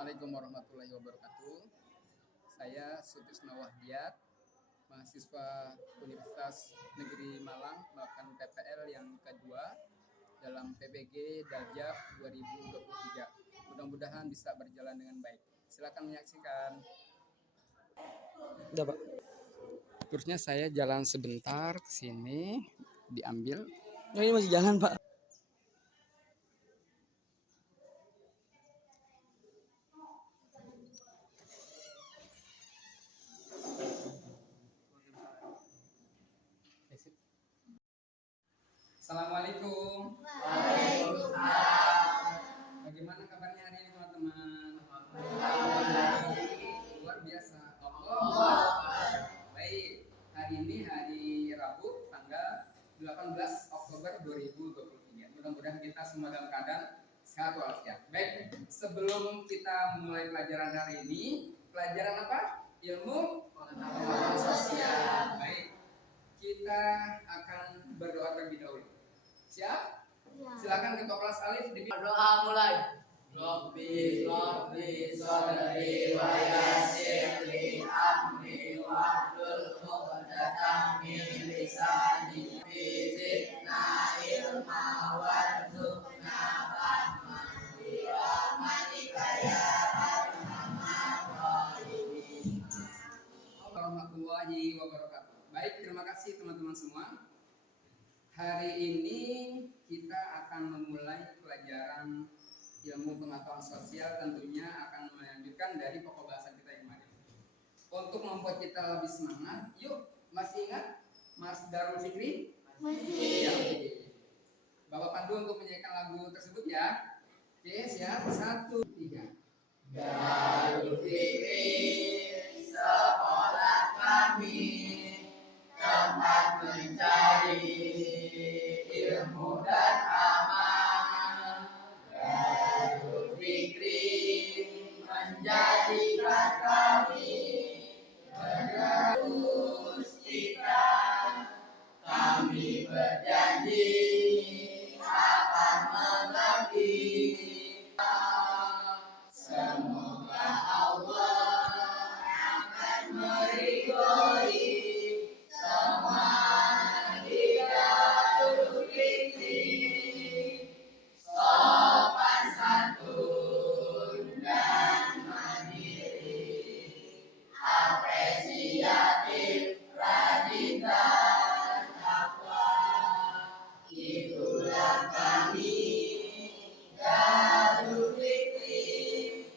Assalamualaikum warahmatullahi wabarakatuh. Saya Sutrisno Wahdiat, mahasiswa Universitas Negeri Malang melakukan PPL yang kedua dalam PPG Daljab 2023. Mudah-mudahan bisa berjalan dengan baik. Silakan menyaksikan. Udah, Pak. Terusnya saya jalan sebentar ke sini, diambil. Oh, ini masih jalan, Pak. Assalamualaikum. Waalaikumsalam. Bagaimana kabarnya hari ini teman-teman? Luar biasa. Baik, hari ini hari Rabu tanggal 18 Oktober 2023. Mudah-mudahan kita semua dalam keadaan sehat walafiat. Baik, sebelum kita memulai pelajaran hari ini, pelajaran apa? Ilmu pengetahuan sosial. Baik, kita akan berdoa terlebih dahulu. Siap? Silakan ketua kelas Alif Doa mulai. Rabbi sadri wa yassir li amri wahlul 'uqdatam min lisani zidna ilma warzuqna fahman bi rahmatika ya arhamar rahimin. warahmatullahi wabarakatuh. Baik, terima kasih teman-teman semua. Hari ini kita akan memulai pelajaran ilmu pengetahuan sosial, tentunya akan melanjutkan dari pokok bahasan kita yang kemarin. Untuk membuat kita lebih semangat, yuk, masih ingat Mas Darul Fikri? Masih. Ya, oke. Bapak pandu untuk menyanyikan lagu tersebut ya. Oke, siap. 1, 3. Darul Fikri, sekolah kami, tempat mencari ilmu dan amal. Darul Fikri menjadikan kami penerus cita. Kami berjanji akan mengabdi. Semoga Allah akan meridhoi semua di Darul Fikri. Sopan santun dan mandiri, apresiatif, rajin dan takwa. Itulah kami Darul Fikri,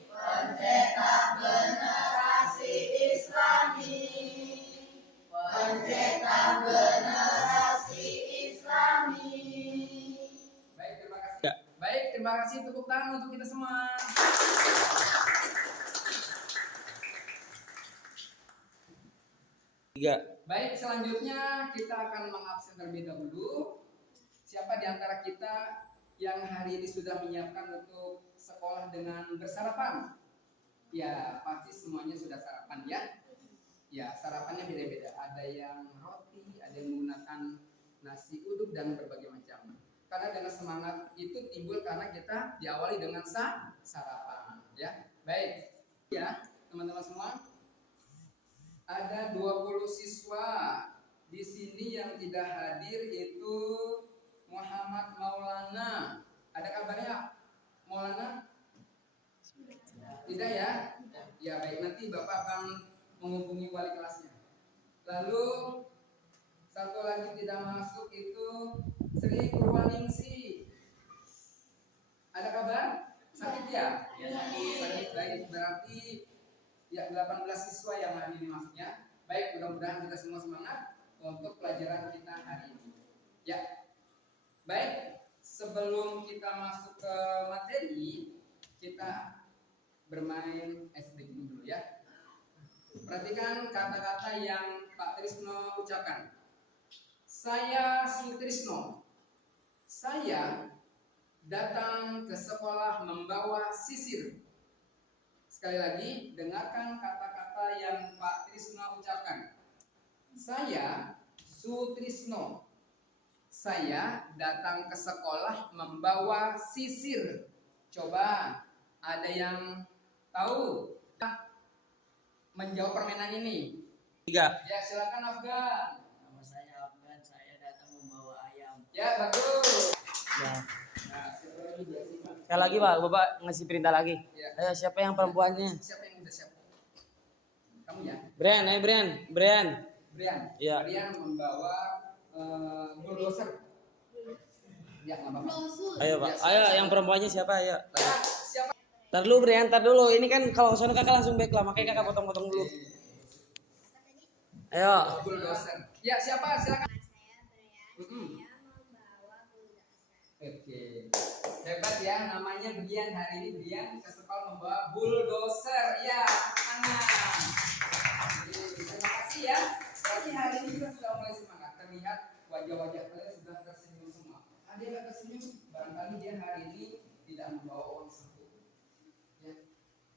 pencetak generasi Islami. Pencetak generasi Islami. Baik, terima kasih. Baik, terima kasih. Tepuk tangan untuk kita semua. Tiga. Baik, selanjutnya kita akan mengabsen terlebih dahulu. Siapa di antara kita yang hari ini sudah menyiapkan untuk sekolah dengan bersarapan? Ya, pasti semuanya sudah sarapan ya. Ya, sarapannya beda-beda. Ada yang roti, ada yang menggunakan nasi uduk dan berbagai macam. Karena dengan semangat itu timbul karena kita diawali dengan sarapan, ya. Baik. Ya, teman-teman semua. Ada 20 siswa di sini yang tidak hadir, itu Muhammad Maulana. Ada kabarnya Maulana? Tidak ya? Ya baik, nanti Bapak akan menghubungi wali kelasnya. Lalu satu lagi tidak masuk itu Sri Purwaningsi. Ada kabar? Sakit ya? Ya, sakit. Sakit, baik, berarti ya 18 siswa yang hari ini masuknya. Baik, mudah-mudahan kita semua semangat untuk pelajaran kita hari ini. Ya. Baik, sebelum kita masuk ke materi, kita bermain SD dulu ya. Perhatikan kata-kata yang Pak Trisno ucapkan. Saya Sutrisno. Saya datang ke sekolah membawa sisir. Sekali lagi, dengarkan kata-kata yang Pak Trisno ucapkan. Saya Sutrisno. Saya datang ke sekolah membawa sisir. Coba, ada yang Tahu menjawab permainan ini? 3. Ya, silakan Afgan. Nama saya Afgan, saya datang membawa ayam. Ya, bagus. Ya. Nah, siapa lagi dia sih, Pak? Sekali lagi Pak, Bapak ngasih perintah lagi. Ya. Ayo siapa yang perempuannya? Siapa yang udah siap? Kamu ya? Brian, ayo Brian. Brian. Brian. Iya. Brian membawa bulldozer. Ya, nggak apa-apa. Ayo Pak. Ayo yang perempuannya siapa? Ayo. Ya, siapa? Tar dulu Brian, tar dulu. Ini kan kalau sono kakak langsung back lah, makanya kakak potong-potong dulu. Ayo. Bulldozer. Ya, siapa? Silakan. Saya Brian, Mm-mm. saya membawa bulldozer. Oke. Hebat ya, namanya Brian. Hari ini Brian Festival membawa bulldozer. Ya, tangan. Terima kasih ya. Berarti hari ini kita sudah mulai semangat. Terlihat wajah-wajah kalian sudah tersenyum semua. Ada yang nggak tersenyum? Barangkali dia hari ini tidak membawa uang saku. Ya,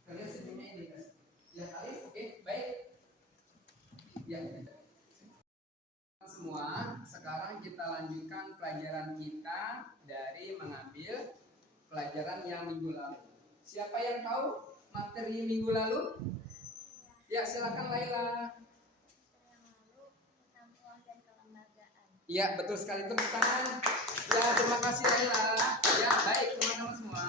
kalian senyumnya ini guys. Ya kali, oke, baik. Ya, semua. Sekarang kita lanjutkan pelajaran kita dari mengambil pelajaran yang minggu lalu. Siapa yang tahu materi minggu lalu? Ya, silakan Laila. Yang lalu tentang uang dan kelembagaan. Ya, betul sekali, tepuk tangan. Ya, terima kasih Laila. Ya, baik teman-teman semua.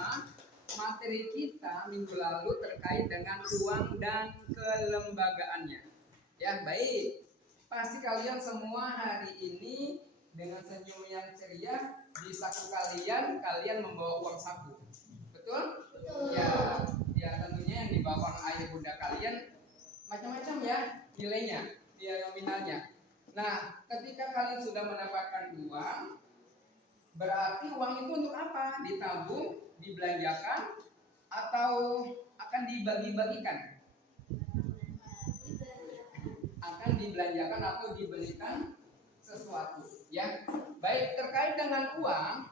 Materi kita minggu lalu terkait dengan uang dan kelembagaannya. Ya, baik. Pasti kalian semua hari ini dengan senyum yang ceria di saku kalian membawa uang saku. Betul? Betul. Ya, ya tentunya yang dibawa oleh ayah bunda kalian macam-macam ya nilainya, nilai nominalnya. Nah, ketika kalian sudah mendapatkan uang, berarti uang itu untuk apa? Ditabung, dibelanjakan, atau akan dibagi-bagikan? Akan dibelanjakan atau dibelikan sesuatu, ya. Baik, terkait dengan uang,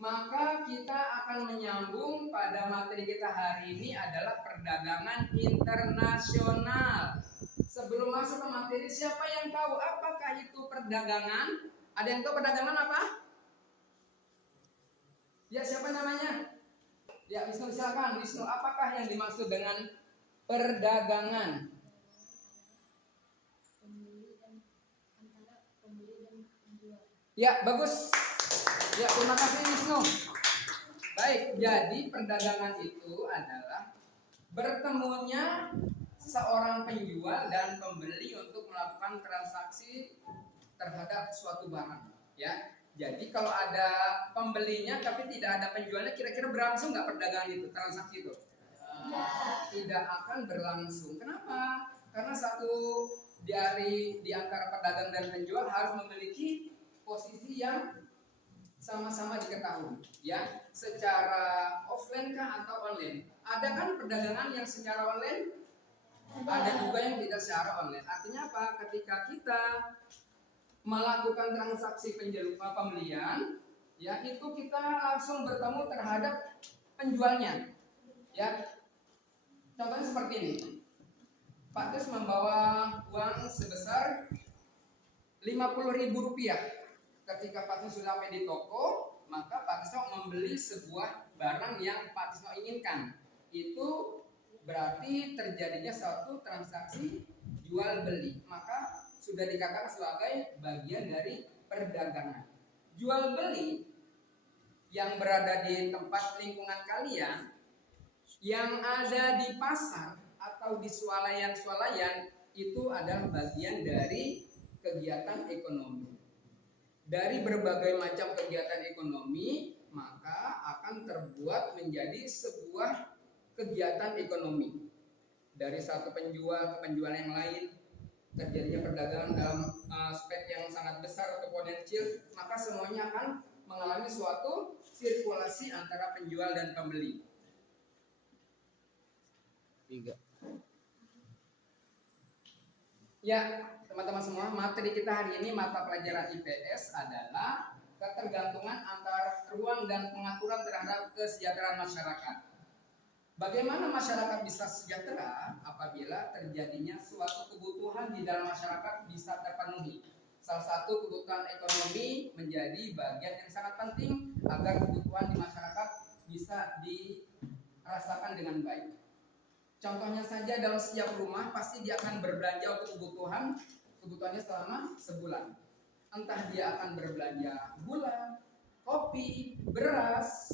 maka kita akan menyambung pada materi kita hari ini adalah perdagangan internasional. Sebelum masuk ke materi, siapa yang tahu apakah itu perdagangan? Ada yang tahu perdagangan apa? Ya, siapa namanya? Ya, Wisnu, silakan. Wisnu, apakah yang dimaksud dengan perdagangan? Ya, bagus. Ya, terima kasih Wisnu. Baik, jadi perdagangan itu adalah bertemunya seorang penjual dan pembeli untuk melakukan transaksi terhadap suatu barang. Ya, jadi kalau ada pembelinya tapi tidak ada penjualnya, kira-kira berlangsung nggak perdagangan itu, transaksi itu? Tidak akan berlangsung. Kenapa? Karena satu di antara pedagang dan penjual harus memiliki posisi yang sama-sama diketahui, ya, secara offline kah atau online? Ada kan perdagangan yang secara online, ada juga yang tidak secara online. Artinya apa? Ketika kita melakukan transaksi pembelian, ya, itu kita langsung bertemu terhadap penjualnya, ya. Contohnya seperti ini. Pak Tis membawa uang sebesar Rp50.000. Ketika Pak Tisno sudah sampai di toko, maka Pak Tisno membeli sebuah barang yang Pak Tisno inginkan. Itu berarti terjadinya suatu transaksi jual beli. Maka sudah dikatakan sebagai bagian dari perdagangan. Jual beli yang berada di tempat lingkungan kalian, yang ada di pasar atau di swalayan-swalayan, itu adalah bagian dari kegiatan ekonomi. Dari berbagai macam kegiatan ekonomi, maka akan terbuat menjadi sebuah kegiatan ekonomi. Dari satu penjual ke penjual yang lain, terjadinya perdagangan dalam aspek yang sangat besar atau potensial, maka semuanya akan mengalami suatu sirkulasi antara penjual dan pembeli. 3. Ya, teman-teman semua, materi kita hari ini mata pelajaran IPS adalah ketergantungan antara ruang dan pengaturan terhadap kesejahteraan masyarakat. Bagaimana masyarakat bisa sejahtera apabila terjadinya suatu kebutuhan di dalam masyarakat bisa terpenuhi. Salah satu kebutuhan ekonomi menjadi bagian yang sangat penting agar kebutuhan di masyarakat bisa dirasakan dengan baik. Contohnya saja dalam setiap rumah pasti dia akan berbelanja untuk kebutuhannya selama sebulan. Entah dia akan berbelanja gula, kopi, beras,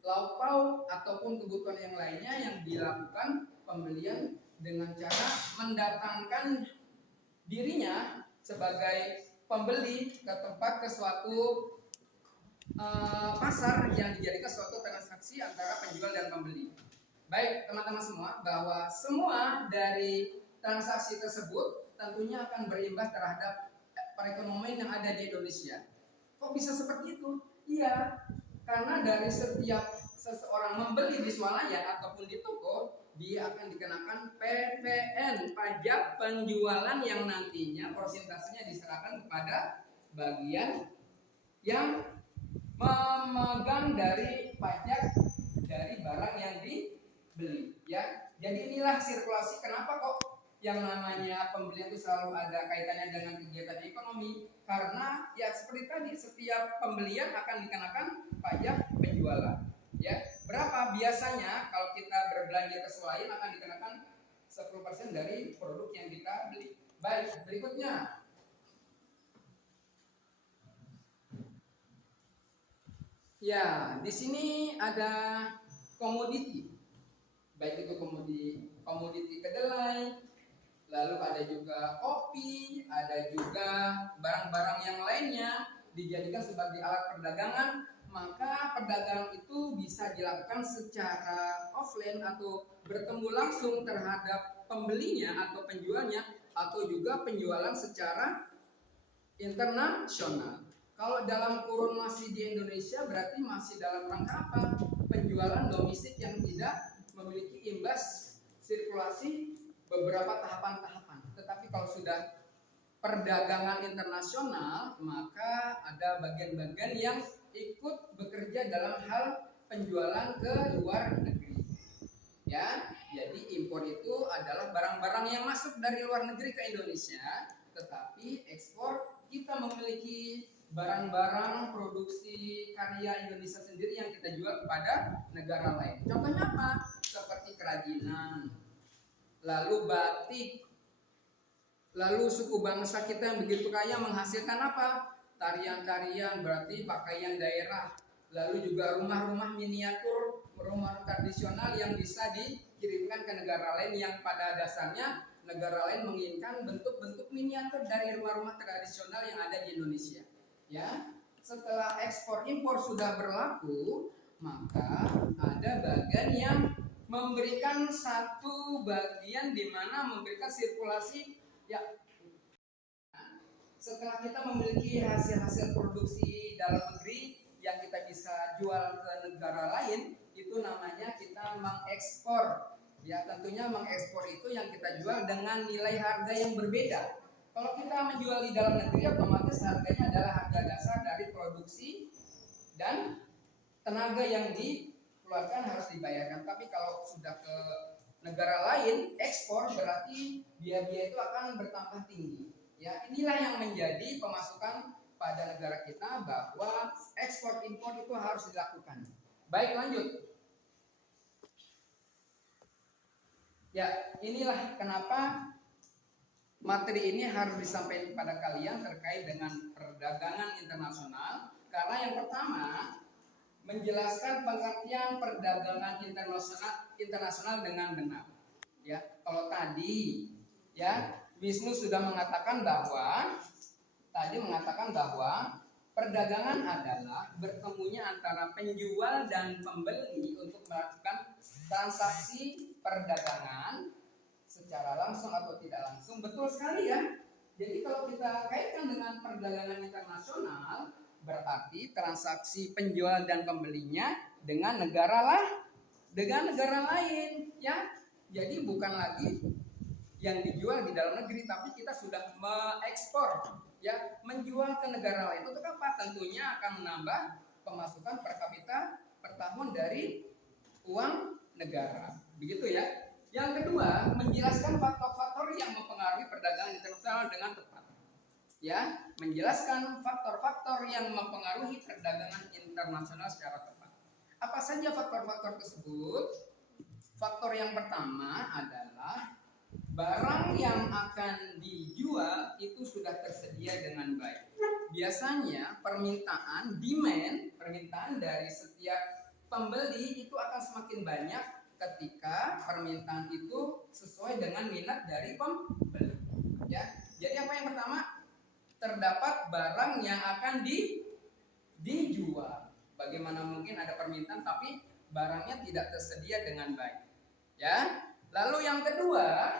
lauk pauk ataupun kebutuhan yang lainnya yang dilakukan pembelian dengan cara mendatangkan dirinya sebagai pembeli ke suatu pasar yang dijadikan suatu transaksi antara penjual dan pembeli. Baik teman-teman semua, bahwa semua dari transaksi tersebut tentunya akan berimbas terhadap perekonomian yang ada di Indonesia. Kok bisa seperti itu? Iya, karena dari setiap seseorang membeli di swalayan ataupun di toko, dia akan dikenakan PPN, pajak penjualan, yang nantinya persentasenya diserahkan kepada bagian yang memegang dari pajak dari barang yang dibeli, ya. Jadi inilah sirkulasi kenapa kok yang namanya pembelian itu selalu ada kaitannya dengan kegiatan ekonomi, karena ya seperti tadi, setiap pembelian akan dikenakan pajak penjualan, ya. Berapa biasanya kalau kita berbelanja ke swalayan akan dikenakan 10% dari produk yang kita beli. Baik, berikutnya. Ya, di sini ada komoditi. Baik itu komoditi kedelai, lalu ada juga kopi, ada juga barang-barang yang lainnya dijadikan sebagai alat perdagangan. Maka perdagangan itu bisa dilakukan secara offline atau bertemu langsung terhadap pembelinya atau penjualnya, atau juga penjualan secara internasional. Kalau dalam kurun masih di Indonesia berarti masih dalam rangka apa? Penjualan domestik yang tidak memiliki imbas sirkulasi beberapa tahapan-tahapan. Tetapi kalau sudah perdagangan internasional, maka ada bagian-bagian yang ikut bekerja dalam hal penjualan ke luar negeri. Ya, jadi impor itu adalah barang-barang yang masuk dari luar negeri ke Indonesia, tetapi ekspor kita memiliki barang-barang produksi karya Indonesia sendiri yang kita jual kepada negara lain. Contohnya apa? Seperti kerajinan, lalu batik, lalu suku bangsa kita yang begitu kaya menghasilkan apa? Tarian-tarian, berarti pakaian daerah, lalu juga rumah-rumah miniatur, rumah tradisional yang bisa dikirimkan ke negara lain, yang pada dasarnya negara lain menginginkan bentuk-bentuk miniatur dari rumah-rumah tradisional yang ada di Indonesia. Ya, setelah ekspor impor sudah berlaku, maka ada bagian yang memberikan satu bagian di mana memberikan sirkulasi, ya. Setelah kita memiliki hasil-hasil produksi dalam negeri yang kita bisa jual ke negara lain, itu namanya kita mengekspor. Ya, tentunya mengekspor itu yang kita jual dengan nilai harga yang berbeda. Kalau kita menjual di dalam negeri, otomatis harganya adalah harga dasar dari produksi dan tenaga yang dikeluarkan harus dibayarkan. Tapi kalau sudah ke negara lain, ekspor, berarti biaya-biaya itu akan bertambah tinggi. Ya, inilah yang menjadi pemasukan pada negara kita, bahwa ekspor impor itu harus dilakukan. Baik, lanjut. Ya, inilah kenapa materi ini harus disampaikan kepada kalian terkait dengan perdagangan internasional, karena yang pertama menjelaskan pengertian perdagangan internasional dengan benar. Ya, kalau tadi ya Wisnu sudah mengatakan bahwa perdagangan adalah bertemunya antara penjual dan pembeli untuk melakukan transaksi perdagangan secara langsung atau tidak langsung. Betul sekali ya. Jadi kalau kita kaitkan dengan perdagangan internasional, berarti transaksi penjual dan pembelinya dengan negara lain, ya. Jadi bukan lagi yang dijual di dalam negeri, tapi kita sudah mengekspor, ya, menjual ke negara lain. Untuk apa? Tentunya akan menambah pemasukan per kapita per tahun dari uang negara. Begitu ya. Yang kedua, menjelaskan faktor-faktor yang mempengaruhi perdagangan internasional dengan tepat. Ya, menjelaskan faktor-faktor yang mempengaruhi perdagangan internasional secara tepat. Apa saja faktor-faktor tersebut? Faktor yang pertama adalah barang yang akan dijual itu sudah tersedia dengan baik. Biasanya permintaan dari setiap pembeli itu akan semakin banyak ketika permintaan itu sesuai dengan minat dari pembeli. Ya, jadi apa yang pertama? Terdapat barang yang akan dijual. Bagaimana mungkin ada permintaan tapi barangnya tidak tersedia dengan baik? Ya. Lalu yang kedua,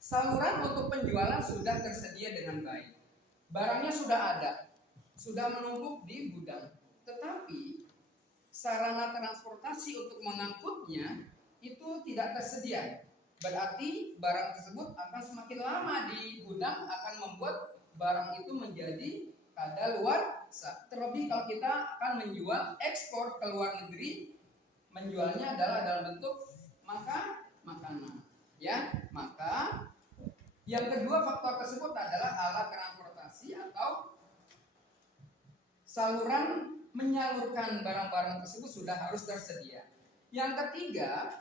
saluran untuk penjualan sudah tersedia dengan baik. Barangnya sudah ada, sudah menumpuk di gudang. Tetapi sarana transportasi untuk mengangkutnya itu tidak tersedia. Berarti barang tersebut akan semakin lama di gudang, akan membuat barang itu menjadi kadaluarsa. Terlebih kalau kita akan menjual ekspor ke luar negeri, menjualnya adalah dalam bentuk makanan. Ya, maka yang kedua faktor tersebut adalah alat transportasi atau saluran menyalurkan barang-barang tersebut sudah harus tersedia. Yang ketiga,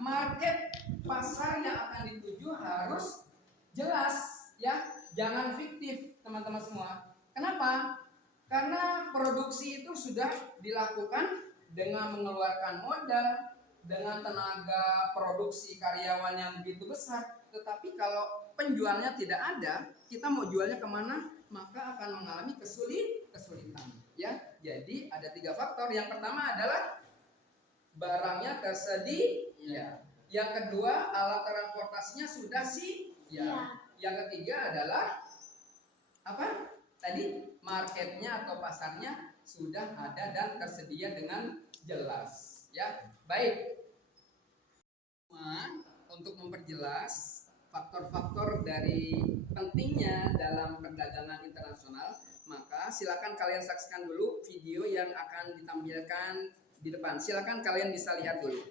market pasar yang akan dituju harus jelas, ya, jangan fiktif, teman-teman semua. Kenapa? Karena produksi itu sudah dilakukan dengan mengeluarkan modal, dengan tenaga produksi karyawan yang begitu besar. Tetapi kalau penjualnya tidak ada, kita mau jualnya kemana? Maka akan mengalami kesulitan. Ya, jadi ada 3 faktor. Yang pertama adalah barangnya tersedia. Yang kedua, alat transportasinya sudah siap. Yang ketiga adalah apa? Tadi marketnya atau pasarnya sudah ada dan tersedia dengan jelas. Ya, baik. Untuk memperjelas faktor-faktor dari pentingnya dalam perdagangan internasional, maka silakan kalian saksikan dulu video yang akan ditampilkan di depan. Silakan kalian bisa lihat dulu.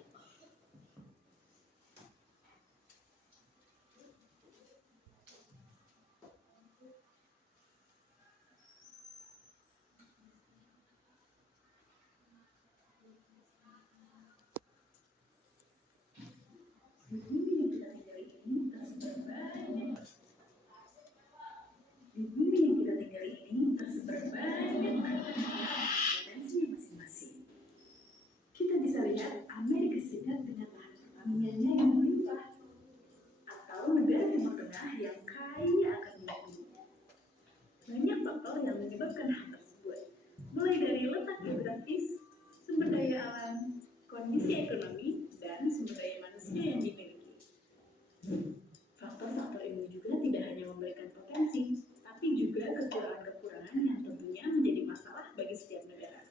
Di bumi yang kita tinggal ini tersebar banyak potensinya masing-masing. Kita bisa lihat Amerika Serikat dengan lahan pertaniannya yang melimpah, atau negara Timur Tengah yang kaya akan minyak. Banyak faktor yang menyebabkan hal tersebut, mulai dari letak geografis, sumber daya alam, kondisi ekonomi, dan sumber daya manusia yang dimiliki. Faktor-faktor ini juga tidak hanya memberikan potensi, tapi juga kekurangan-kekurangan yang tentunya menjadi masalah bagi setiap negara.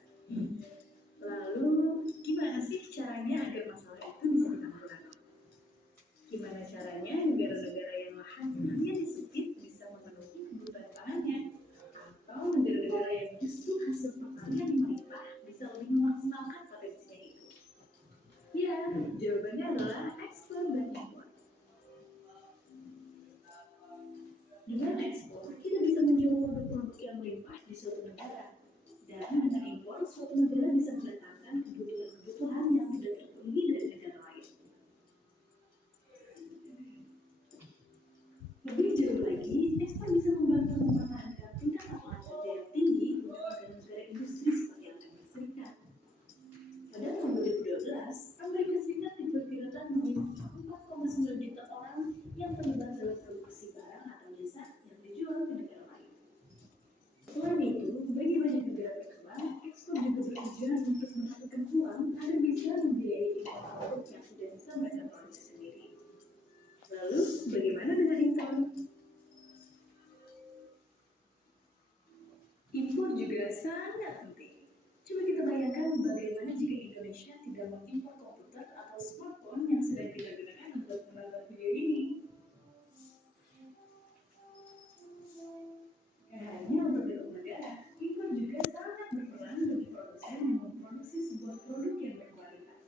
Lalu, gimana sih caranya agar masalah itu bisa ditanggulangi? Gimana caranya negara-negara yang lahannya disempit bisa memenuhi kebutuhan pangannya? Atau negara-negara yang justru hasil pertanian melimpah bisa lebih memaksimalkan potensinya itu? Ya, jawabannya adalah ekspor dan impor. Dengan ekspor, kita bisa menjual produk-produk yang melimpah di suatu negara. Dan dengan impor, suatu negara bisa mendatangkan kebutuhan-kebutuhan yang tidak terpenuhi dari negara lain. Lebih jauh lagi, ekspor bisa membantu mempertahankan tingkat lapangan kerja yang tinggi untuk negara-negara industri seperti Amerika Serikat. Pada tahun 2012, Amerika Serikat diperkirakan memiliki 4,9 juta orang yang terlibat dalam produksi barang atau jasa yang dijual ke negara lain. Selain itu, bagi banyak negara berkembang, ekspor juga bertujuan untuk mendapatkan uang agar bisa membiayai impor produk yang sudah bisa mereka produksi sendiri. Lalu, bagaimana dengan impor? Impor juga sangat penting. Coba kita bayangkan bagaimana jika Indonesia tidak mengimpor komputer atau smartphone yang sedang kita gunakan untuk menonton video ini. Hanya untuk kedua negara, impor juga sangat berperan bagi produsen yang memproduksi sebuah produk yang berkualitas.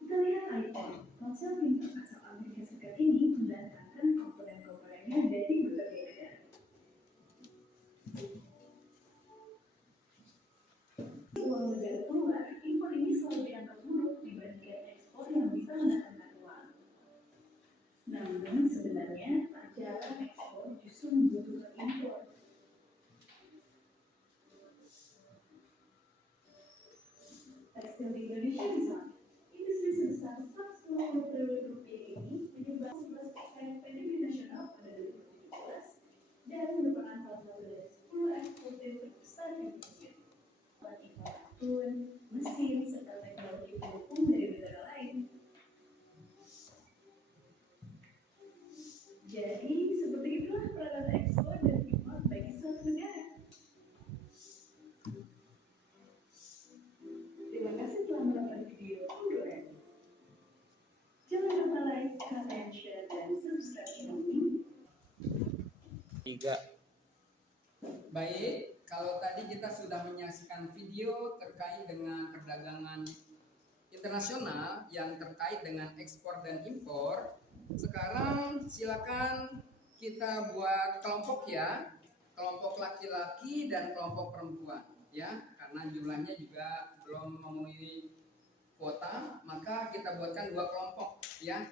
Kita lihat iPhone, ponsel pintar asal Amerika Serikat ini mendatangkan komponen-komponennya dari berbagai negara. Uang negara keluar, impor ini selalu dianggap buruk dibandingkan tekstil di Indonesia misalnya. Industri sebesar 120 triliun rupiah ini menyumbang 11% PDB nasional pada 2017 dan merupakan salah satu dari 10 eksportir terbesar di Indonesia. Alat impor pun, mesin, serta teknologi pendukung dari negara lain. Jadi, seperti itulah peranan ekspor dan impor bagi suatu negara. Terima kasih telah menonton video Kudoran. Jangan lupa like, comment, share, dan subscribe channel ini. 3. Baik, kalau tadi kita sudah menyaksikan video terkait dengan perdagangan internasional yang terkait dengan ekspor dan impor, sekarang silakan kita buat kelompok ya, kelompok laki-laki dan kelompok perempuan ya, karena jumlahnya juga belum memenuhi kuota, maka kita buatkan 2 kelompok ya.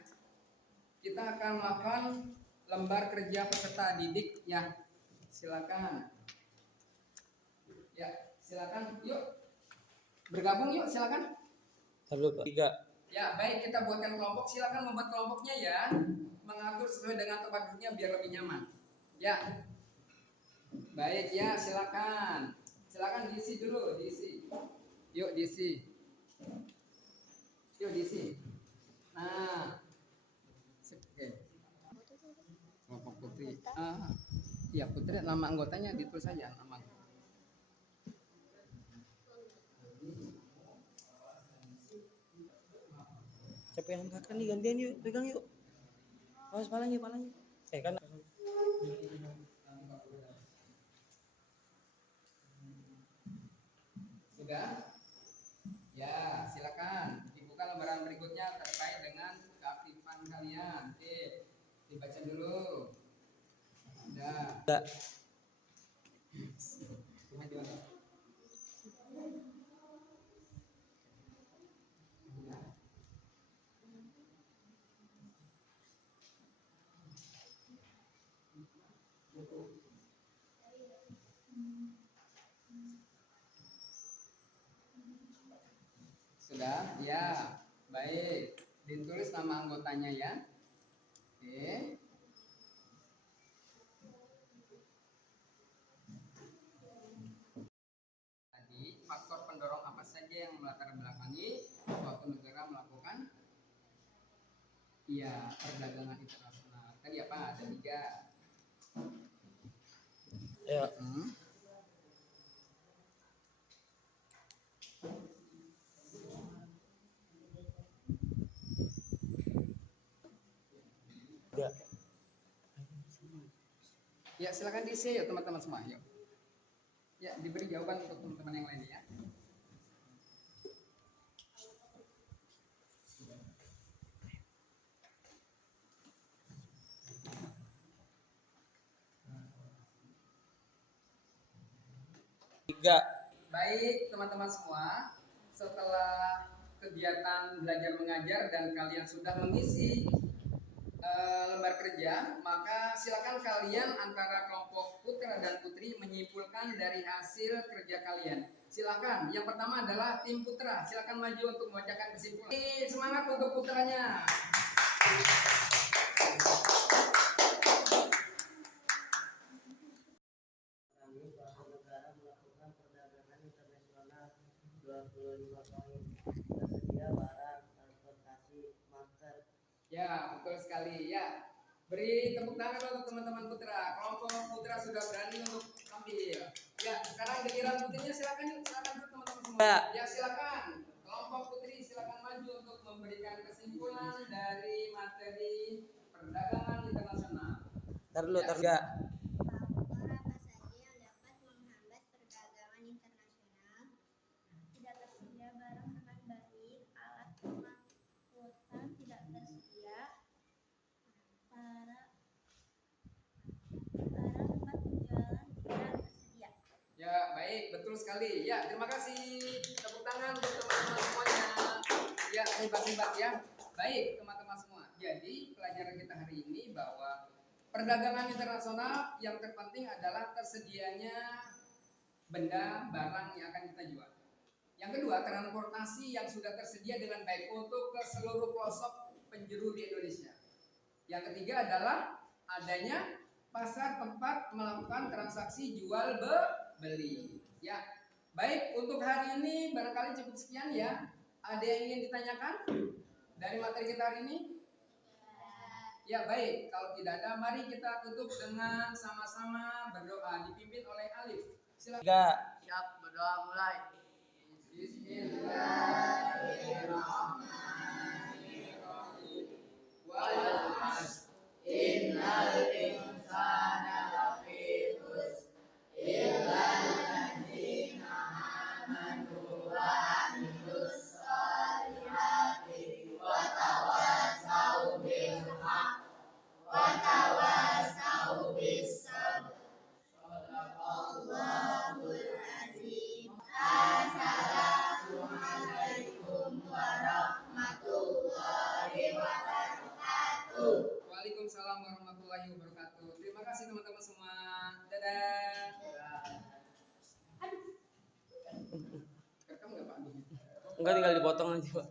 Kita akan melakukan lembar kerja peserta didik ya. Silakan. Ya, silakan. Yuk. Bergabung yuk, silakan. Terlalu 3. Ya, baik, kita buatkan kelompok. Silakan membuat kelompoknya ya. Mengatur sesuai dengan tempat duduknya biar lebih nyaman. Ya. Baik ya, silakan. Silakan diisi dulu, diisi. Yuk diisi. Yuk diisi. Nah. Oke. Kelompok Putri. Iya, Putri, nama anggotanya ditulis saja nama. Siapa yang angkatkan nih, gantian yuk, pegang yuk. Awas palanya. Kan Sudah? Ya, silakan. Dibuka lembaran berikutnya terkait dengan keaktifan kalian. Oke, dibaca dulu. Sudah. enggak. Sudah? Ya. Baik. Ditulis nama anggotanya ya. Oke. Tadi faktor pendorong apa saja yang melatar belakangi suatu negara melakukan perdagangan internasional? Tadi apa? Ada 3. Ya. Enggak. Ya, silakan diisi ya teman-teman semua. Yuk. Ya, diberi jawaban untuk teman-teman yang lain ya. Tiga. Baik, teman-teman semua, setelah kegiatan belajar mengajar dan kalian sudah mengisi lembar kerja, maka silakan kalian antara kelompok putra dan putri menyimpulkan dari hasil kerja kalian. Silakan. Yang pertama adalah tim putra. Silakan maju untuk membacakan kesimpulan. Semangat untuk putranya. Suatu negara melakukan perdagangan internasional 25 poin. Tersedia barang, transportasi, market. Ya, betul sekali. Ya, beri tepuk tangan untuk teman-teman putra. Kelompok putra sudah berani untuk tampil. Ya, sekarang giliran putrinya silakan yuk, silakan dulu teman-teman semua. Ya, silakan. Kelompok putri silakan maju untuk memberikan kesimpulan dari materi perdagangan internasional. Taruh dulu, Ya, taruh. 3. Faktor apa saja yang dapat menghambat perdagangan internasional? Tidak tersedia barang dengan baik, alat pengangkutan tidak tersedia, para tempat penjualan tidak tersedia. Ya, baik, betul sekali. Ya, terima kasih. Tepuk tangan untuk teman-teman semuanya. Ya, hebat-hebat ya. Baik, teman-teman semua. Jadi, pelajaran kita hari ini bahwa perdagangan internasional yang terpenting adalah tersedianya benda, barang yang akan kita jual. Yang kedua, transportasi yang sudah tersedia dengan baik untuk ke seluruh pelosok penjuru di Indonesia. Yang ketiga adalah adanya pasar tempat melakukan transaksi jual beli. Ya, baik untuk hari ini barangkali cukup sekian ya. Ada yang ingin ditanyakan dari materi kita hari ini? Ya baik, kalau tidak ada, mari kita tutup dengan sama-sama berdoa dipimpin oleh Alif. Silakan. Siap, berdoa mulai. Bismillahirrahmanirrahim. Wal asr. Innal insana lafi khusr illa alladziina aamanu wa 'amilus shalihati wa tawassaw bil haqq wa tawassaw bis sabr. Shadaqallahul azim. Assalamualaikum warahmatullahi wabarakatuh. Waalaikumsalam warahmatullahi wabarakatuh. Terima kasih teman-teman semua. Dadah. Rekam nggak Pak? Enggak, tinggal dipotong aja, Pak.